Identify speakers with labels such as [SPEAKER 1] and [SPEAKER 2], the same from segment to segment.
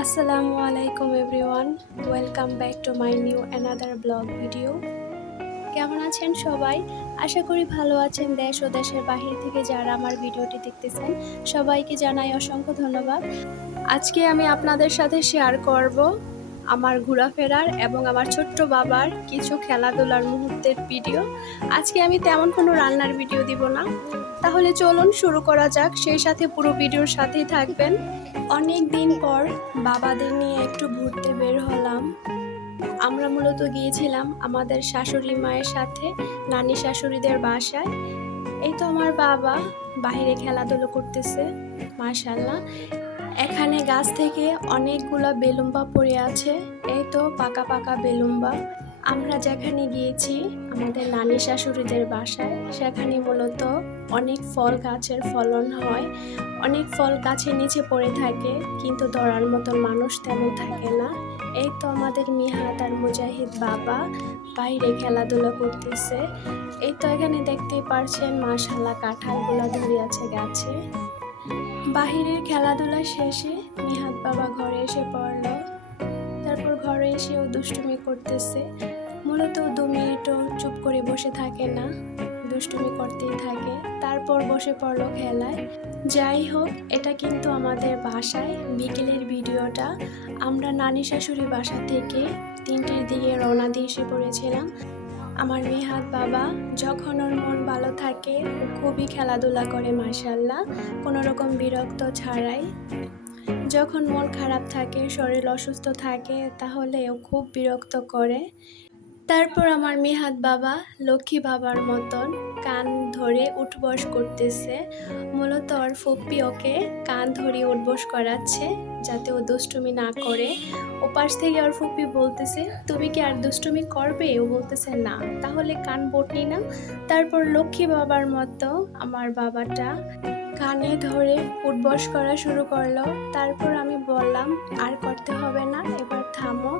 [SPEAKER 1] আসসালামু আলাইকুম everyone welcome back to my new another blog video কেমন আছেন সবাই? আশা করি ভালো আছেন দেশ ও দেশের বাহির থেকে যারা আমার ভিডিওটি দেখতেছেন, সবাইকে জানাই অসংখ্য ধন্যবাদ। আজকে আমি আপনাদের সাথে শেয়ার করব আমার ঘোরাফেরার এবং আমার ছোট্ট বাবার কিছু খেলাধুলার মুহূর্তের ভিডিও। আজকে আমি তেমন কোনো রান্নার ভিডিও দিব না। তাহলে চলুন শুরু করা যাক। সেই সাথে পুরো ভিডিওর সাথেই থাকবেন। অনেক দিন পর বাবাদের নিয়ে একটু ঘুরতে বের হলাম। আমরা মূলত গিয়েছিলাম আমাদের শাশুড়ি মায়ের সাথে, নানি শাশুড়িদের বাসায়। এই তো আমার বাবা বাইরে খেলাধুলো করতেছে মাশাল্লাহ এখানে গাছ থেকে অনেকগুলো বেলুম্বা পড়ে আছে। এই তো পাকা পাকা বেলুম্বা। আমরা যেখানে গিয়েছি, আমাদের নানি শাশুড়িদের বাসায়, সেখানে মূলত অনেক ফল গাছের ফলন হয়। অনেক ফল গাছের নিচে পড়ে থাকে, কিন্তু ধরার মতন মানুষ তেমন থাকে না। এই তো আমাদের মিহাদ আর মুজাহিদ বাবা বাইরে খেলাধুলা করতেছে। এই তো এখানে দেখতেই পারছেন মাশাল্লাহ কাঁঠালগুলো ধরে আছে গাছে। বাহিরের খেলাধুলা শেষে মিহাদ বাবা ঘরে এসে পড়ল। তারপর ঘরে এসেও দুষ্টুমি করতেছে। মূলত দু মিনিটও চুপ করে বসে থাকে না। দুষ্টুমি করতেই থাকে। তারপর বসে পড়ল খেলায়। যাই হোক, এটা কিন্তু আমাদের বাসায় বিকেলের ভিডিওটা। আমরা নানি শাশুড়ি বাসা থেকে তিনটের দিকে রওনা দিয়ে এসে পড়েছিলাম। আমার মেহাদ বাবা, যখন ওর মন ভালো থাকে, ও খুবই খেলাধুলা করে মার্শাল্লাহ কোনো রকম বিরক্ত ছাড়াই। যখন মন খারাপ থাকে, শরীর অসুস্থ থাকে, তাহলে ও খুব বিরক্ত করে। তারপর আমার মেহাত বাবা, লক্ষ্মী বাবার মতন কান ধরে উঠবস করতেছে। মূলত ওর ফুপ্পি ওকে কান ধরিয়ে উঠবস করাচ্ছে যাতে ও দুষ্টুমি না করে। ও পাশ থেকে ওর ফুপ্পি বলতেছে, তুমি কি আর দুষ্টুমি করবে? ও বলতেছে, না, তাহলে কান বটনি না। তারপর লক্ষ্মী বাবার মতো আমার বাবাটা কানে ধরে উঠবস করা শুরু করল। তারপর আমি বললাম, আর করতে হবে না, এবার থামো।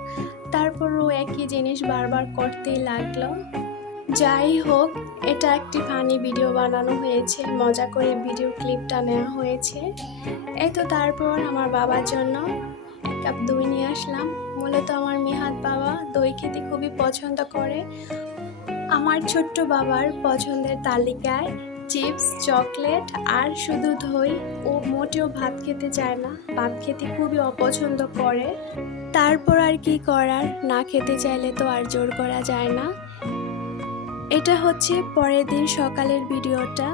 [SPEAKER 1] তারপর ও একই জিনিস বারবার করতেই লাগল। যাই হোক, এটা একটি ফানি ভিডিও বানানো হয়েছে। মজা করে ভিডিও ক্লিপটা নেওয়া হয়েছে। এই তো তারপর আমার বাবার জন্য এক কাপ দই নিয়ে আসলাম। মূলত আমার মিহাত বাবা দই খেতে খুবই পছন্দ করে। আমার ছোট্ট বাবার পছন্দের তালিকায় চিপস, চকলেট আর শুধু দই ও মোটেও ভাত খেতে চায় না। ভাত খেতে খুবই অপছন্দ করে। তারপর আর কি করার? না খেতে চাইলে তো আর জোর করা যায় না। এটা হচ্ছে পরের দিন সকালের ভিডিওটা।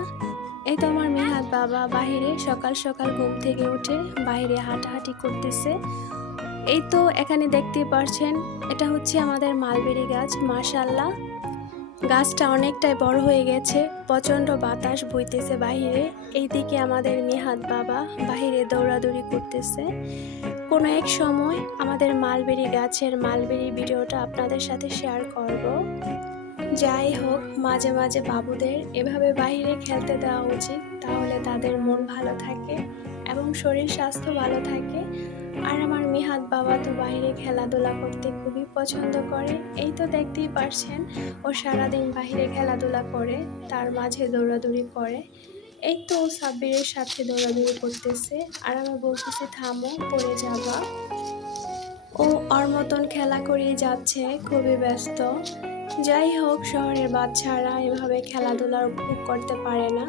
[SPEAKER 1] এই তো আমার মেহাত বাবা বাহিরে সকাল সকাল ঘুম থেকে উঠে বাইরে হাঁটাহাঁটি করতেছে। এই তো এখানে দেখতে পারছেন, এটা হচ্ছে আমাদের মালবেরি গাছ মাশাল্লাহ গাছটা অনেকটাই বড় হয়ে গেছে, প্রচণ্ড বাতাস বইতেছে বাহিরে। এইদিকে আমাদের মিহাত বাবা বাহিরে দৌড়াদৌড়ি করতেছে। কোনো এক সময় আমাদের মালবেরি গাছের মালবেরি ভিডিওটা আপনাদের সাথে শেয়ার করব। যাই হোক, মাঝে মাঝে বাবুদের এভাবে বাইরে খেলতে দেওয়া উচিত, তাহলে তাদের মন ভালো থাকে এবং শরীর স্বাস্থ্য ভালো থাকে। আর আমার মিহাত বাবা তো বাইরে খেলাধুলা করতে খুবই পছন্দ করে। এই তো দেখতেই পারছেন, ও সারাদিন বাইরে খেলাধুলা করে, তার মাঝে দৌড়াদৌড়ি করে। এই তো সাব্বিরের সাথে দৌড়াদৌড়ি করতেছে, আর আমি বলতেছি, থামো, পড়ে যাবা। ও ওর মতন খেলা করিয়ে যাচ্ছে, খুবই ব্যস্ত। যাই হোক, শহরের বাচ্চারা এভাবে খেলাধুলার উপভোগ করতে পারে না।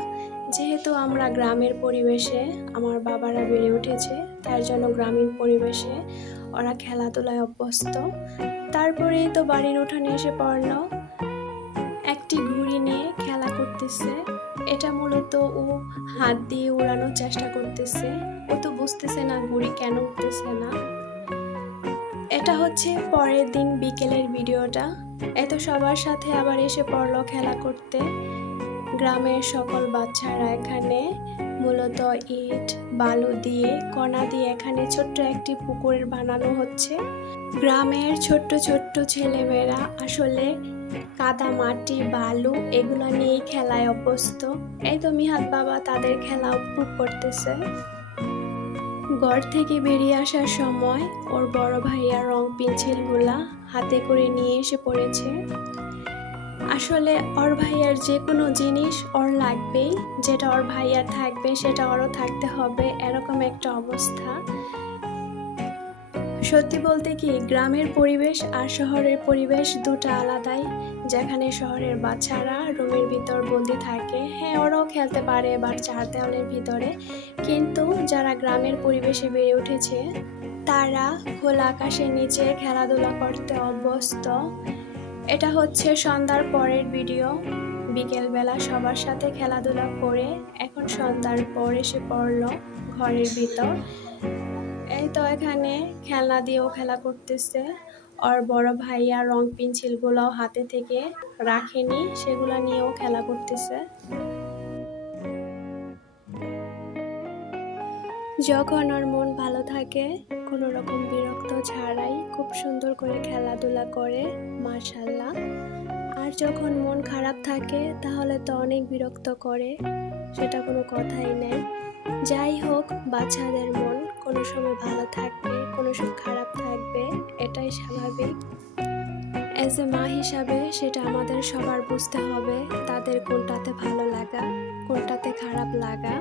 [SPEAKER 1] যেহেতু আমরা গ্রামের পরিবেশে, আমার বাবারা বেড়ে উঠেছে তার জন্য গ্রামীণ পরিবেশে ওরা খেলাধুলায় অভ্যস্ত। তারপরেই তো বাড়ির উঠানে এসে পড়ল। একটি ঘুড়ি নিয়ে খেলা করতেছে। এটা মূলত ও হাত দিয়ে উড়ানোর চেষ্টা করতেছে। ও তো বুঝতেছে না ঘুড়ি কেন উঠতেছে না। এটা হচ্ছে পরের দিন বিকেলের ভিডিওটা। এত সবার সাথে আবার এসে পড়ল খেলা করতে। গ্রামের সকল বাচ্চারা এখানে মূলত ইট, বালু দিয়ে, কণা দিয়ে এখানে ছোট্ট একটি পুকুরের বানানো হচ্ছে। গ্রামের ছোট্ট ছোট্ট ছেলেমেয়েরা আসলে কাদা, মাটি, বালু এগুলো নিয়েই খেলায় অভ্যস্ত। এই তো মিহাত বাবা তাদের খেলা উপভোগ করতেছে। ঘর থেকে বেরিয়ে আসার সময় ওর বড় ভাইয়ার রং পেন্সিলগুলা হাতে করে নিয়ে এসে পড়েছে। আসলে ওর ভাইয়ার যে কোনো জিনিস ওর লাগবেই। যেটা ওর ভাইয়ার থাকবে, সেটা ওরও থাকতে হবে, এরকম একটা অবস্থা। সত্যি বলতে কি, গ্রামের পরিবেশ আর শহরের পরিবেশ দুটো আলাদাই। যেখানে শহরের বাচ্চারা রুমের ভিতর বন্দি থাকে। হ্যাঁ ওরাও খেলতে পারে বা চার দেওয়ালের ভিতরে। কিন্তু যারা গ্রামের পরিবেশে বেড়ে উঠেছে, তারা খোলা আকাশের নিচে খেলাধুলা করতে অভ্যস্ত। এটা হচ্ছে সন্ধ্যার পরের ভিডিও বিকেলবেলা সবার সাথে খেলাধুলা করে এখন সন্ধ্যার পর এসে পড়ল ঘরের ভিতর। এই তো এখানে খেলনা দিয়েও খেলা করতেছে। আর বড় ভাইয়া রং পেন্সিলগুলো হাতে থেকে রাখেনি, সেগুলো নিয়েও খেলা করতেছে। যখন ওর মন ভালো থাকে কোনো রকম বিরক্ত ছাড়াই খুব সুন্দর করে খেলাধুলা করে মাশাল্লাহ আর যখন মন খারাপ থাকে, তাহলে তো অনেক বিরক্ত করে, সেটা কোনো কথাই নেই। যাই হোক, বাচ্চাদের মন কোনো সময় ভালো থাকবে, কোনো সময় খারাপ থাকবে, এটাই স্বাভাবিক। অ্যাজ এ মা হিসাবে সেটা আমাদের সবার বুঝতে হবে, তাদের কোনটাতে ভালো লাগা, কোনটাতে খারাপ লাগা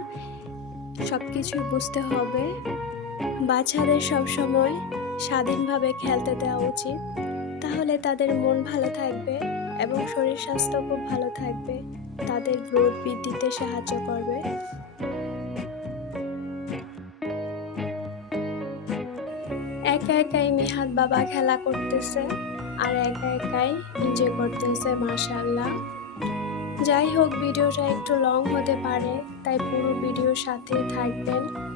[SPEAKER 1] সব কিছু বুঝতে হবে। বাচ্চাদের সবসময় স্বাধীনভাবে খেলতে দেওয়া উচিত। তাহলে তাদের মন ভালো থাকবে এবং শরীর স্বাস্থ্য খুব ভালো থাকবে। তাদের গ্রোথ বৃদ্ধিতে সাহায্য করবে। একা একাই মেহাত বাবা খেলা করতেছে আর একা একাই এনজয় করতেছে মাশাল্লাহ যাই হোক, ভিডিওটা একটু লং হতে পারে, তাই পুরো ভিডিওর সাথেই থাকবেন।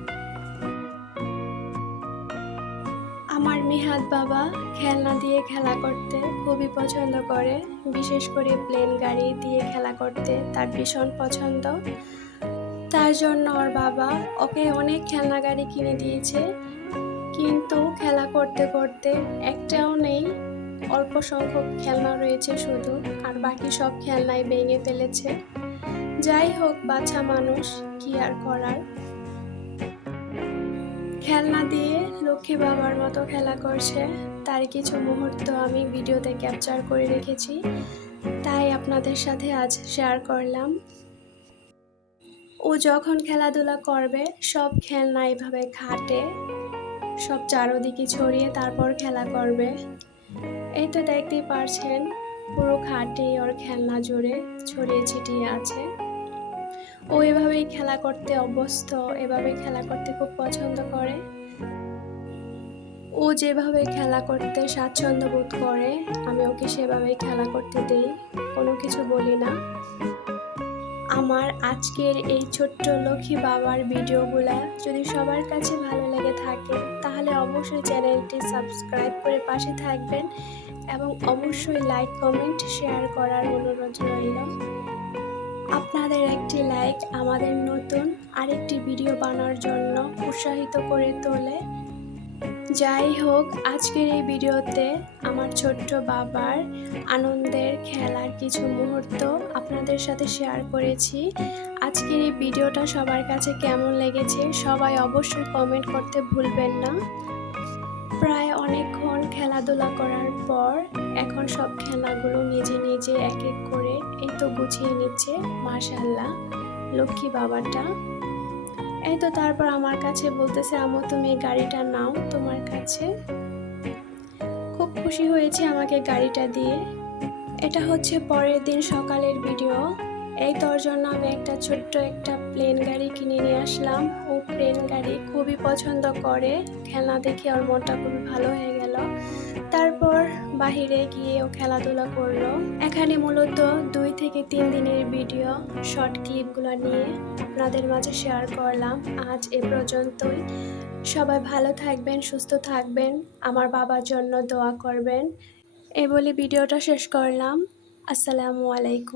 [SPEAKER 1] আমার মেহাত বাবা খেলনা দিয়ে খেলা করতে খুবই পছন্দ করে, বিশেষ করে প্লেন গাড়ি দিয়ে খেলা করতে তার ভীষণ পছন্দ। তার জন্য ওর বাবা ওকে অনেক খেলনা গাড়ি কিনে দিয়েছে, কিন্তু খেলা করতে করতে একটাও নেই, অল্প সংখ্যক খেলনা রয়েছে শুধু, আর বাকি সব খেলনাই ভেঙে ফেলেছে। যাই হোক বাচ্চা মানুষ, কি আর করার? খেলনা দিয়ে লক্ষ্মী বাবার মতো খেলা করছে। তার কিছু মুহূর্ত আমি ভিডিওতে ক্যাপচার করে রেখেছি। তাই আপনাদের সাথে আজ শেয়ার করলাম। ও যখন খেলাধুলা করবে, সব খেলনা এইভাবে খাটে, সব চারোদিকে ছড়িয়ে তারপর খেলা করবে। এই তো দেখতেই পারছেন, পুরো খাটে ওর খেলনা জুড়ে ছড়িয়ে ছিটিয়ে আছে। ও এভাবেই খেলা করতে অভ্যস্ত এভাবে খেলা করতে খুব পছন্দ করে। ও যেভাবে খেলা করতে স্বাচ্ছন্দ্য বোধ করে, আমি ওকে সেভাবেই খেলা করতে দিই, কোনো কিছু বলি না। আমার আজকের এই ছোট্ট লক্ষ্মী বাবার ভিডিওগুলা যদি সবার কাছে ভালো লেগে থাকে, তাহলে অবশ্যই চ্যানেলটি সাবস্ক্রাইব করে পাশে থাকবেন এবং অবশ্যই লাইক, কমেন্ট, শেয়ার করার অনুরোধ রইল। আপনাদের একটি লাইক আমাদের নতুন আরেকটি ভিডিও বানানোর জন্য উৎসাহিত করে তোলে। যাই হোক, আজকের এই ভিডিওতে আমার ছোট্ট বাবার আনন্দের খেলার কিছু মুহূর্ত আপনাদের সাথে শেয়ার করেছি। আজকের এই ভিডিওটা সবার কাছে কেমন লেগেছে সবাই অবশ্যই কমেন্ট করতে ভুলবেন না। প্রায় অনেকক্ষণ খেলাধুলা করার পর এখন সব খেলাগুলো নিজে নিজে এক এক করে এই তো গুছিয়ে নিচ্ছে মাশাল্লাহ লক্ষ্মী বাবাটা। এই তো তারপর আমার কাছে বলতেছে, আমো, তুমি এই গাড়িটা নাও তোমার কাছে। খুব খুশি হয়েছে আমাকে গাড়িটা দিয়ে। এটা হচ্ছে পরের দিন সকালের ভিডিও। এই তোর জন্য আমি একটা ছোট্ট একটা প্লেন গাড়ি কিনে নিয়ে আসলাম। ও প্লেন গাড়ি খুবই পছন্দ করে। খেলনা দেখে ওর মনটা খুবই ভালো হয়ে তারপর বাহিরে গিয়েও খেলাধুলা করল। এখানে মূলত দুই থেকে তিন দিনের ভিডিও, শর্ট ক্লিপগুলো নিয়ে আপনাদের মাঝে শেয়ার করলাম। আজ এ পর্যন্তই। সবাই ভালো থাকবেন, সুস্থ থাকবেন। আমার বাবার জন্য দোয়া করবেন। এ বলে ভিডিওটা শেষ করলাম। আসসালামু আলাইকুম।